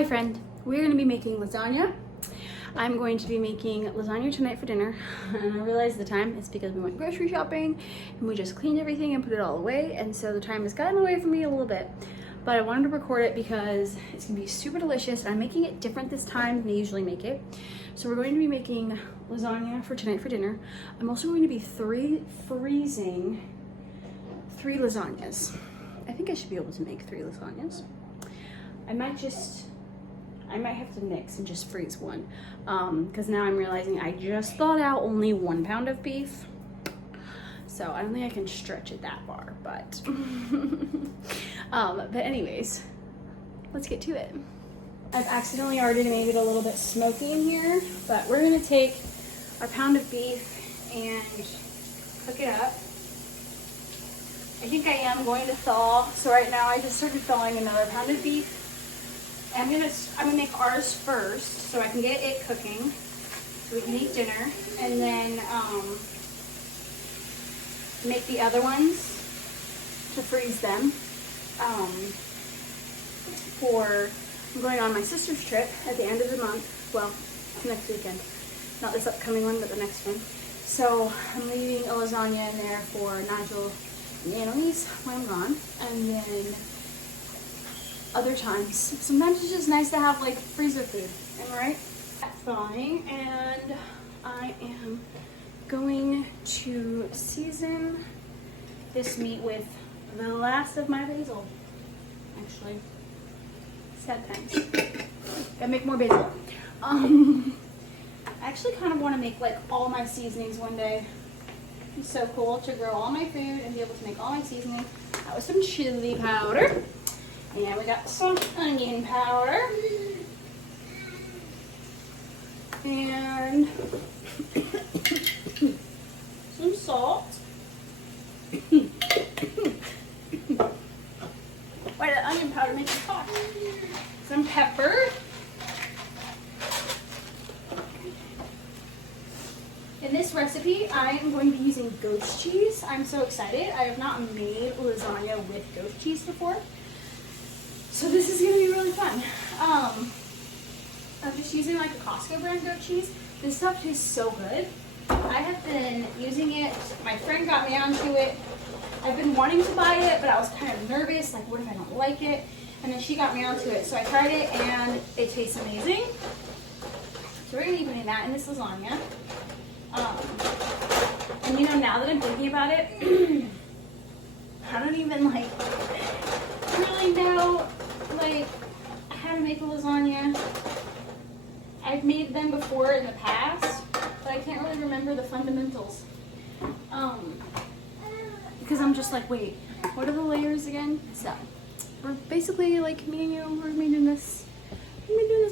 Hi friend, we're going to be making lasagna. I'm going to be making lasagna tonight for dinner, and I realized the time is because we went grocery shopping and we just cleaned everything and put it all away, and so the time has gotten away from me a little bit. But I wanted to record it because it's going to be super delicious, and I'm making it different this time than I usually make it. So we're going to be making lasagna for tonight for dinner. I'm also going to be freezing 3 lasagnas. I think I should be able to make 3 lasagnas. I might have to mix and just freeze one, because now I'm realizing I just thawed out only 1 pound of beef, so I don't think I can stretch it that far, but but anyways, let's get to it. I've accidentally already made it a little bit smoky in here, but we're gonna take our pound of beef and cook it up. I think I am going to thaw, so right now I just started thawing another pound of beef. I'm gonna make ours first so I can get it cooking so we can eat dinner, and then make the other ones to freeze them. I'm going on my sister's trip at the end of the month. Well, next weekend, not this upcoming one, but the next one. So I'm leaving a lasagna in there for Nigel and Annalise when I'm gone, and then other times. Sometimes it's just nice to have like freezer food, am I right? Thawing, and I am going to season this meat with the last of my basil. Actually, sad times. Gotta make more basil. I actually kind of want to make like all my seasonings one day. It's so cool to grow all my food and be able to make all my seasoning. That was some chili powder. And we got some onion powder and some salt. Why the onion powder makes it hot? Some pepper. In this recipe, I am going to be using goat cheese. I'm so excited. I have not made lasagna with goat cheese before, so this is going to be really fun. I'm just using like a Costco brand goat cheese. This stuff tastes so good. I have been using it. My friend got me onto it. I've been wanting to buy it, but I was kind of nervous, like what if I don't like it? And then she got me onto it. So I tried it and it tastes amazing. So we're going to be putting that in this lasagna. And you know, now that I'm thinking about it, I don't even like really know like how to make a lasagna. I've made them before in the past, but I can't really remember the fundamentals. Because I'm just like, wait, what are the layers again? So we're basically like me and you, we're doing this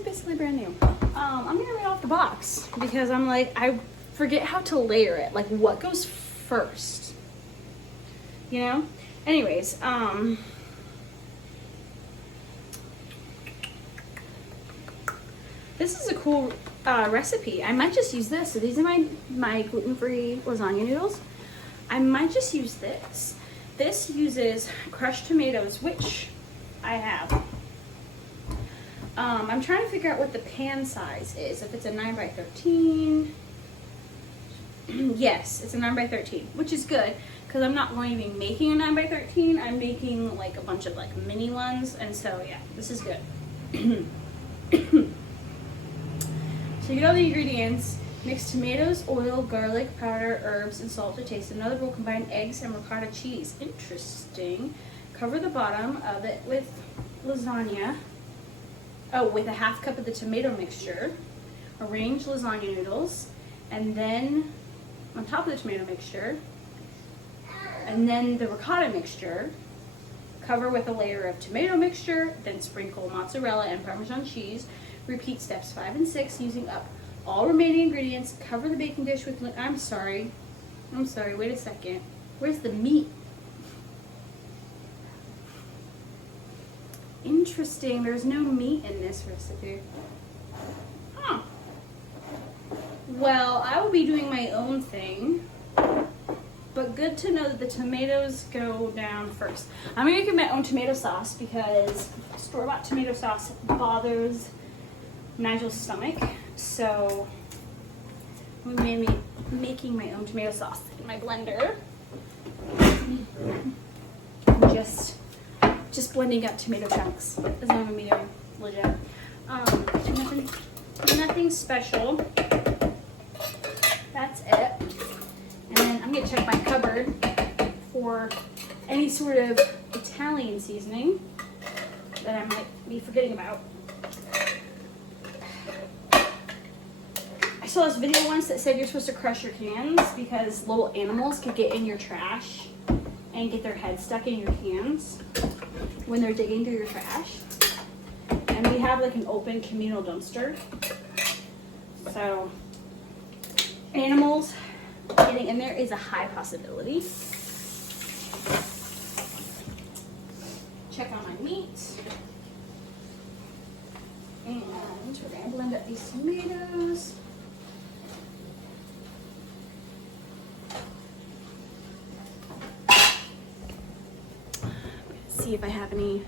basically brand new. I'm gonna read off the box because I'm like, I forget how to layer it, like what goes first, you know? Anyways, this is a cool recipe. I might just use this. So these are my gluten-free lasagna noodles. I might just use this. This uses crushed tomatoes, which I have. I'm trying to figure out what the pan size is. If it's a 9x13. Yes, it's a 9x13, which is good because I'm not going to be making a 9x13. I'm making like a bunch of like mini ones, and so yeah, this is good. So you get all the ingredients. Mix tomatoes, oil, garlic powder, herbs, and salt to taste. Another bowl, combine eggs and ricotta cheese. Interesting. Cover the bottom of it with lasagna. Oh, with a 1/2 cup of the tomato mixture. Arrange lasagna noodles, and then on top of the tomato mixture, and then the ricotta mixture. Cover with a layer of tomato mixture, then sprinkle mozzarella and Parmesan cheese. Repeat steps 5 and 6 using up all remaining ingredients. Cover the baking dish with, I'm sorry, wait a second. Where's the meat? Interesting, there's no meat in this recipe. Huh. Well, I will be doing my own thing, but good to know that the tomatoes go down first. I'm gonna make my own tomato sauce because store-bought tomato sauce bothers Nigel's stomach. So I'm gonna be making my own tomato sauce in my blender. Just blending up tomato chunks as long as I'm medium legit. Nothing special. That's it. And then I'm gonna check my cupboard for any sort of Italian seasoning that I might be forgetting about. I saw this video once that said you're supposed to crush your cans because little animals could get in your trash and get their head stuck in your cans when they're digging through your trash. And we have like an open communal dumpster. So animals getting in there is a high possibility. Check on my meat. And we're gonna blend up these tomatoes. See if I have any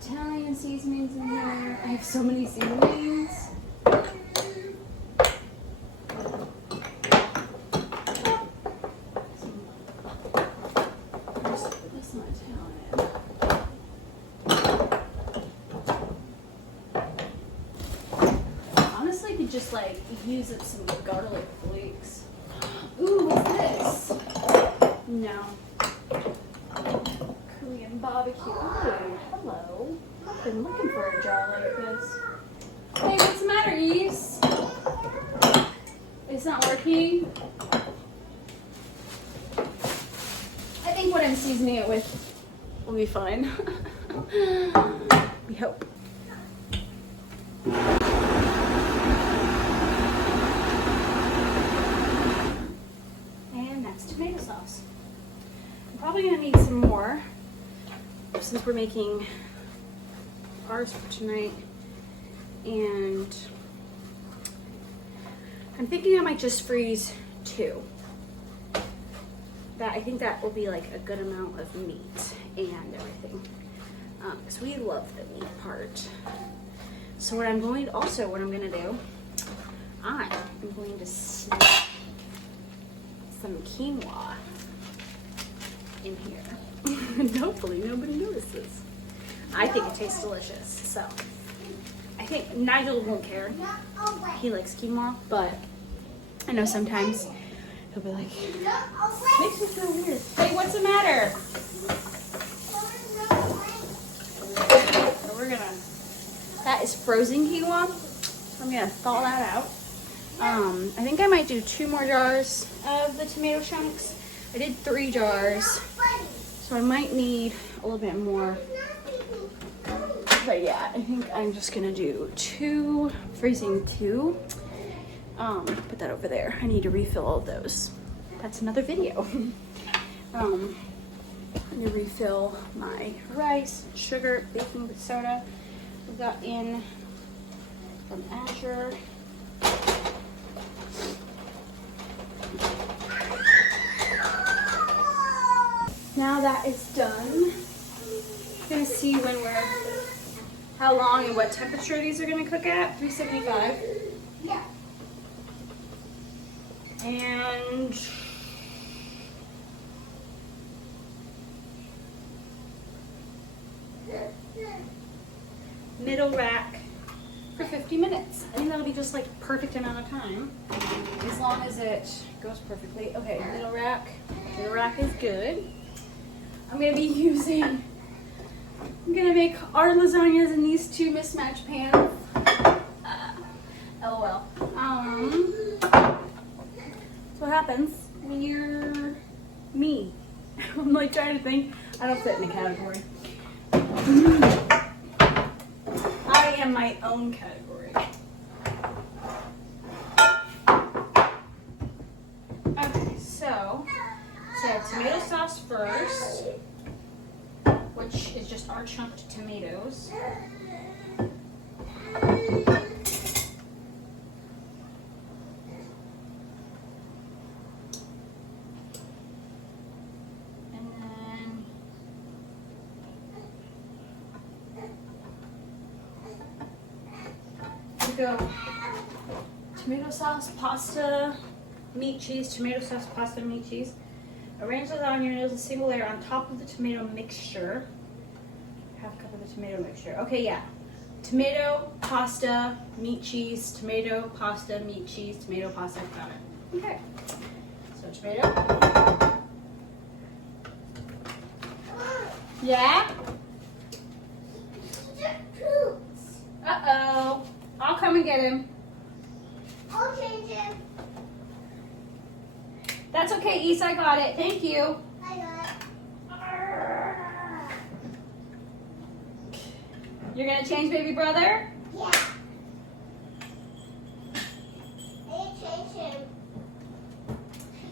Italian seasonings in there. I have so many seasonings. This one Italian. Honestly, could just like use up some garlic flakes. Ooh, what's this? No. Barbecue. Oh, hello. I've been looking for a jar like this. Hey, what's the matter, Ease? It's not working. I think what I'm seasoning it with will be fine. We hope. And that's tomato sauce. I'm probably gonna need some more, since we're making ours for tonight, and I'm thinking I might just freeze 2. I think that will be like a good amount of meat and everything, because we love the meat part. So what I'm going to do, I'm going to snip some quinoa in here. And hopefully nobody notices. I think it tastes delicious, so I think Nigel won't care. He likes quinoa, but I know sometimes he'll be like, makes me feel weird. Hey, what's the matter? So that is frozen quinoa, so I'm gonna thaw that out. I think I might do 2 more jars of the tomato chunks. I did 3 jars. So I might need a little bit more, but yeah, I think I'm just gonna do 2, freezing 2. Put that over there. I need to refill all of those. That's another video. I'm gonna refill my rice, sugar, baking soda. We got in from Azure. Now that is done, I'm gonna see how long and what temperature these are gonna cook at. 375. Yeah. And middle rack for 50 minutes. I think that'll be just like perfect amount of time, as long as it goes perfectly. Okay, middle rack is good. I'm gonna make our lasagnas in these 2 mismatched pans. LOL. That's what happens when you're me. I'm like trying to think. I don't fit in a category. I am my own category. Okay, so tomato sauce first, which is just our chunked tomatoes. to go tomato sauce, pasta, meat, cheese, tomato sauce, pasta, meat, cheese. Arrange lasagna noodles a single layer on top of the tomato mixture. Half cup of the tomato mixture. Okay, yeah. Tomato, pasta, meat, cheese, tomato, pasta, meat, cheese, tomato, pasta. Got it. Okay. So tomato. Yeah? Uh-oh. I'll come and get him. I'll change him. That's okay, Issa. I got it. Thank you. I got it. You're gonna change baby brother? Yeah. I change him.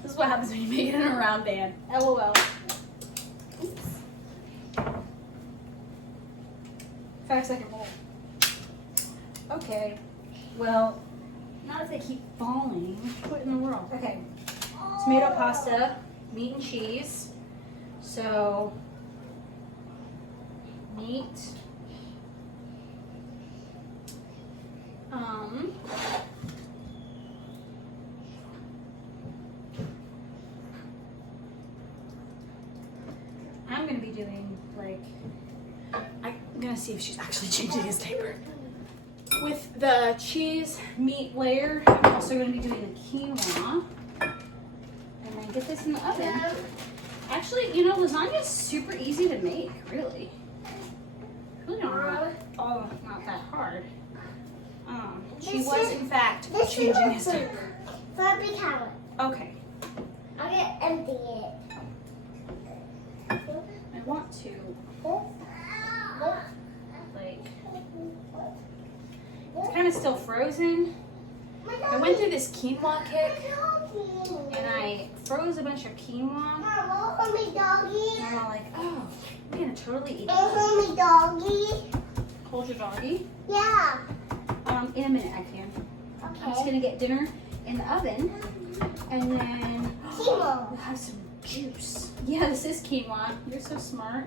This is what happens when you make it in a round band. LOL. Oops. 5-second roll. Okay. Well, not if they keep falling. What in the world? Okay. Tomato pasta, meat and cheese. So, meat. I'm gonna be doing like, I'm gonna see if she's actually changing his diaper. With the cheese meat layer, I'm also gonna be doing the quinoa. And then get this in the oven. Actually, you know, lasagna is super easy to make, really. Really not that hard. She was, in fact, changing his diaper. Fluffy towel. Okay. I'm gonna empty it. I want to, like, it's kind of still frozen. I went through this quinoa kick, and I froze a bunch of quinoa. Hold me, doggy. And I'm like, oh, I'm gonna totally eat it. Hold me, doggy. Hold your doggy. Yeah. In a minute I can. I'm just Okay. gonna get dinner in the oven, and then Quinoa. we'll have some juice. Yeah, this is quinoa. You're so smart.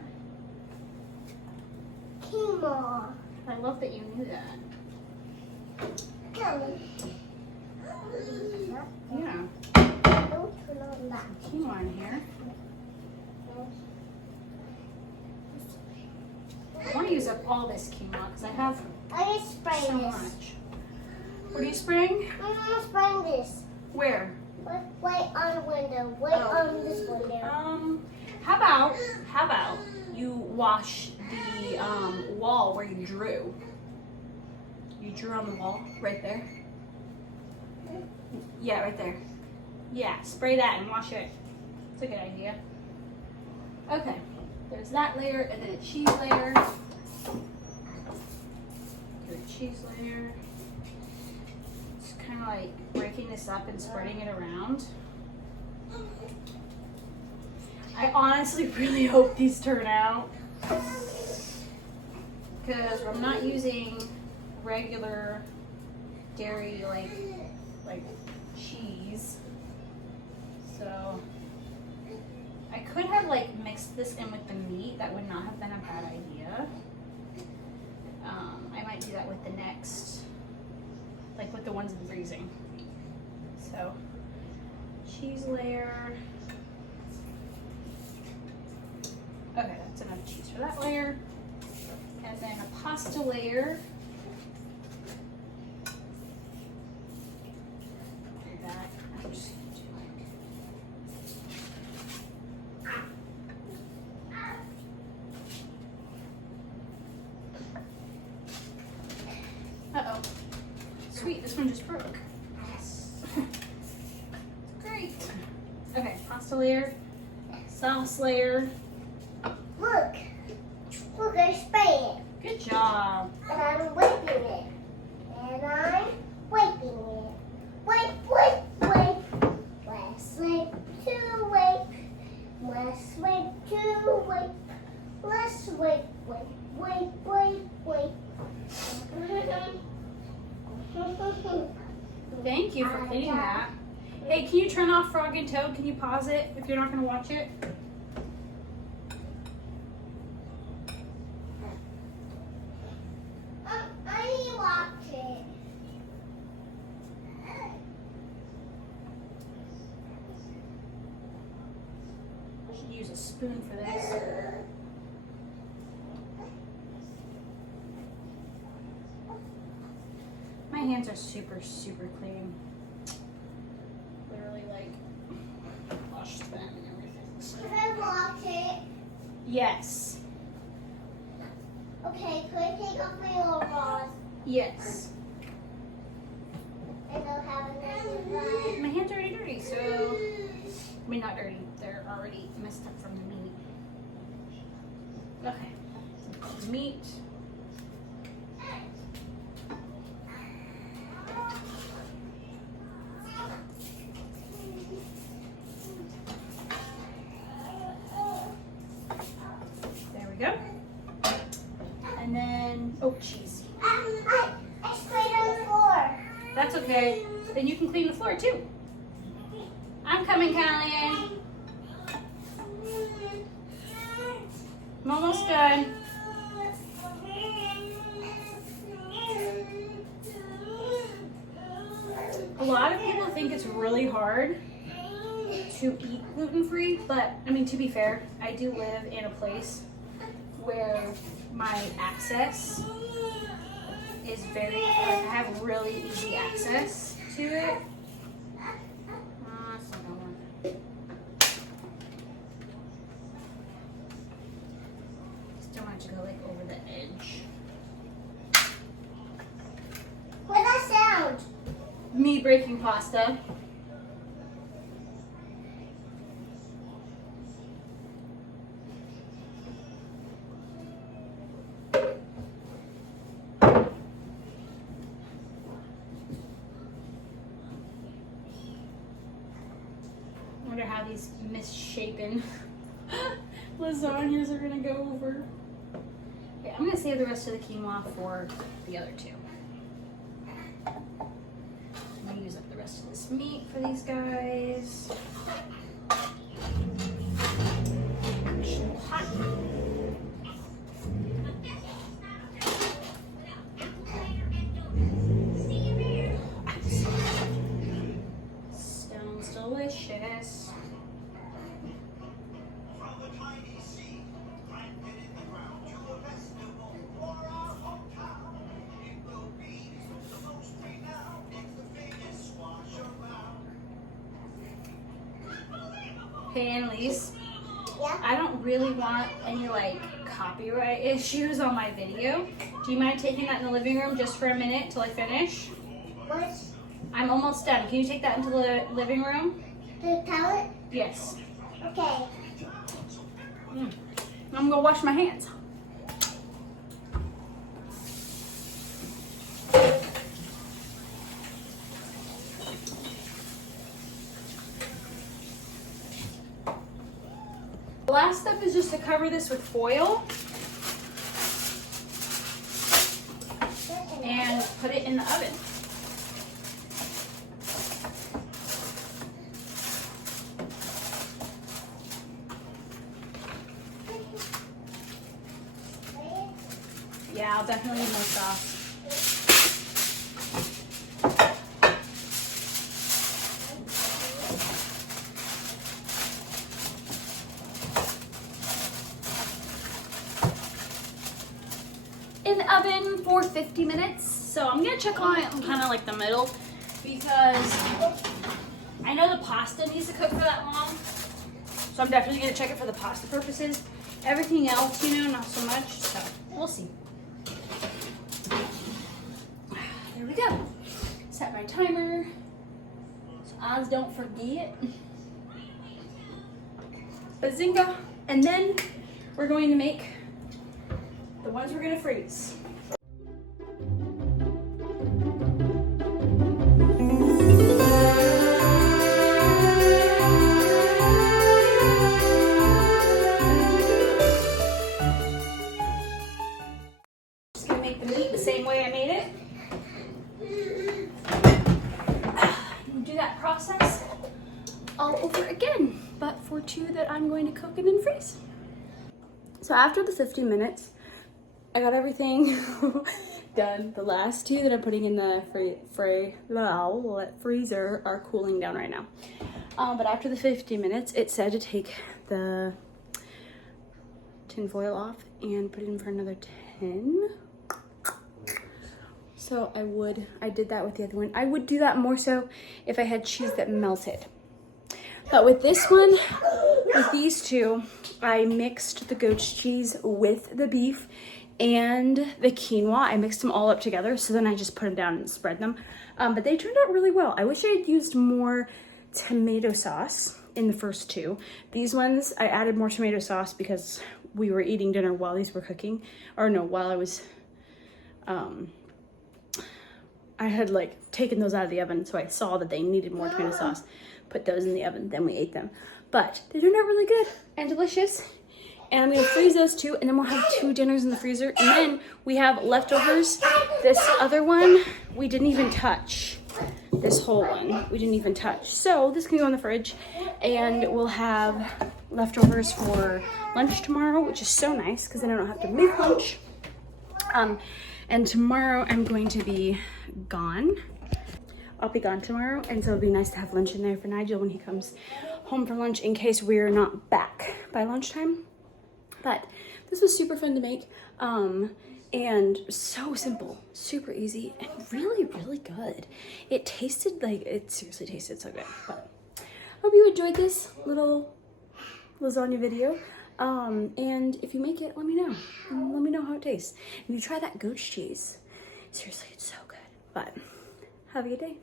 Quinoa. I love that you knew that. Yeah. Don't turn on that. Quinoa in here. I want to use up all this quinoa because I have I just spraying so this. much. What are you spraying? I'm spraying this. Where? Wait on the window. Wait on this window. How about you wash the wall where you drew? You drew on the wall right there. Yeah, right there. Yeah, spray that and wash it. It's a good idea. Okay, there's that layer and then a cheese layer. Do a cheese layer. Just kind of like breaking this up and spreading it around. I honestly really hope these turn out, because I'm not using regular dairy like cheese, so I could have like mixed this in with the meat. That would not have been a bad idea. I might do that with the next, like with the ones in freezing. So cheese layer. Okay, that's enough cheese for that layer. And then a pasta layer. Like that. I'm just gonna do like. Uh-oh. Sweet, this one just broke. Yes. Great. Okay, pasta layer, sauce layer. Look. Look, I spray it. Good job. And I'm wiping it. And I'm wiping it. Wipe, wipe, wipe. Last wipe to wipe. Last wipe to wipe. Last wipe, wipe, wipe, wipe, wipe. Thank you for cleaning that. Hey, can you turn off Frog and Toad? Can you pause it if you're not going to watch it? I need to watch it. a spoon for this. My hands are super, super clean. Literally, like, washed them and everything. So. Can I wash it? Yes. Okay, could I take off my overalls? Yes. I don't have a nice My hands are already dirty, so. I mean, not dirty. They're already messed up from the meat. Okay. Meat. There we go. And then, oh, cheese. I sprayed on the floor. That's okay. Then you can clean the floor too. I'm coming, Callie. I'm almost done. A lot of people think it's really hard to eat gluten-free, but I mean, to be fair, I do live in a place where my access is very, like, I have really easy access to it. Just don't want it to go like over the edge. What's that sound? Me breaking pasta. I wonder how these misshapen lasagnas are gonna go over. Okay, I'm gonna save the rest of the quinoa for the other two. I'm gonna use up the rest of this meat for these guys. So hot. Sounds delicious. Hey, Annalise. Yeah? I don't really want any like copyright issues on my video. Do you mind taking that in the living room just for a minute till I finish? What? I'm almost done. Can you take that into the living room? The palette? Yes. Okay. I'm gonna go wash my hands. The last step is just to cover this with foil and put it in the oven. Yeah, I'll definitely need more sauce. In the oven for 50 minutes. So I'm gonna check on it in kind of like the middle because I know the pasta needs to cook for that long. So I'm definitely gonna check it for the pasta purposes. Everything else, you know, not so much. So we'll see. There we go. Set my timer so eyes don't forget. Bazinga. And then we're going to make the ones we're going to freeze. Just going to make the meat the same way I made it. Do that process all over again, but for two that I'm going to cook and then freeze. So after the 50 minutes, I got everything done. The last two that I'm putting in the freezer are cooling down right now. But after the 50 minutes, it said to take the tin foil off and put it in for another 10. So I did that with the other one. I would do that more so if I had cheese that melted. But with this one, with these two, I mixed the goat's cheese with the beef and the quinoa. I mixed them all up together, so then I just put them down and spread them. But they turned out really well. I wish I had used more tomato sauce in the first two. These ones, I added more tomato sauce because we were eating dinner while these were cooking. Or no, while I was, I had like taken those out of the oven, so I saw that they needed more tomato sauce. Put those in the oven, then we ate them. But they turned out really good and delicious. And I'm gonna freeze those two, and then we'll have 2 dinners in the freezer. And then we have leftovers. This other one, we didn't even touch. This whole one, we didn't even touch. So this can go in the fridge, and we'll have leftovers for lunch tomorrow, which is so nice because then I don't have to make lunch. And tomorrow I'm going to be gone. I'll be gone tomorrow, and so it'll be nice to have lunch in there for Nigel when he comes home for lunch in case we're not back by lunchtime. But this was super fun to make, and so simple, super easy, and really, really good. It tasted like, it seriously tasted so good. But hope you enjoyed this little lasagna video. And if you make it, let me know. Let me know how it tastes. If you try that goat's cheese, seriously, it's so good. But have a good day.